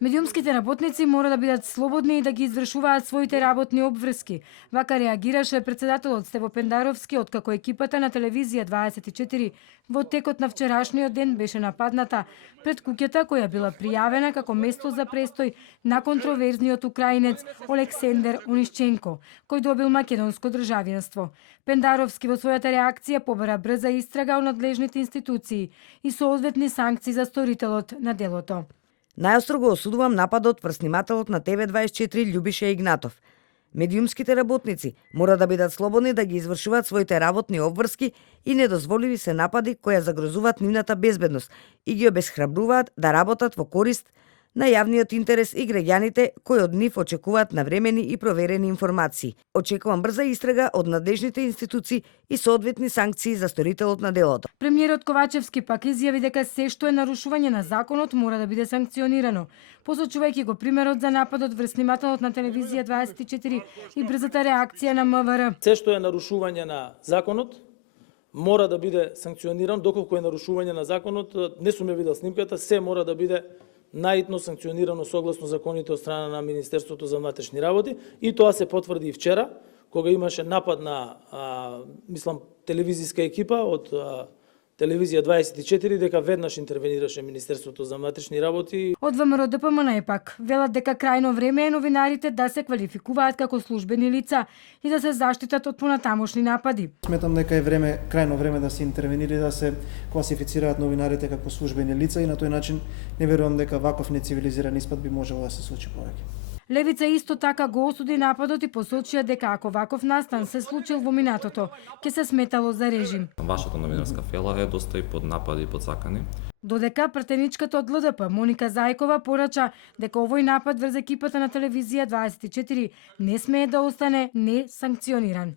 Медиумските работници мора да бидат слободни и да ги извршуваат своите работни обврски. Вака реагираше председателот Стево Пендаровски откако екипата на телевизија 24 во текот на вчерашниот ден беше нападната пред куќата која била пријавена како место за престој на контроверзниот украинец Олексендер Онишченко, кој добил македонско државјанство. Пендаровски во својата реакција побара брза истрага од надлежните институции и соодветни санкции за сторителот на делото. Најостро го осудувам нападот врз снимателот на ТВ24 Љубиша Игнатов. Медиумските работници мора да бидат слободни да ги извршуваат своите работни обврски и недозволиви се напади кои ја загрозуваат нивната безбедност и ги обесхрабруваат да работат во корист на јавниот интерес и граѓаните кои од нив очекуваат навремени и проверени информации. Очекувам брза истрага од надлежните институции и соодветни санкции за сторителот на делото. Премиерот Ковачевски пак изјави дека се што е нарушување на законот мора да биде санкционирано, посочувајќи го примерот за нападот врз снимателот на телевизија 24 и брзата реакција на МВР. Се што е нарушување на законот мора да биде санкционирано, доколку е нарушување на законот, не сум ја видел снимката, се мора да биде наитно санкционирано согласно законите од страна на Министерството за внатрешни работи и тоа се потврди и вчера кога имаше напад на мислам телевизиска екипа од телевизија 24 дека веднаш интервенираше Министерството за внатрешни работи. Од ВМРО ДПМН пак велат дека крајно време е новинарите да се квалификуваат како службени лица и да се заштитат од понатамошни напади. Сметам дека е крајно време да се интервенира и да се класифицираат новинарите како службени лица и на тој начин не верувам дека ваков нецивилизиран испад би можело да се случи повеќе. Левица исто така го осуди нападот и посочија дека ако ваков настан се случил во минатото, ќе се сметало за режим. Вашата новинарска фела е доста и под напади и под закани. Додека пратеничката од ЛДП Моника Зајкова порача дека овој напад врз екипата на телевизија 24 не смее да остане несанкциониран.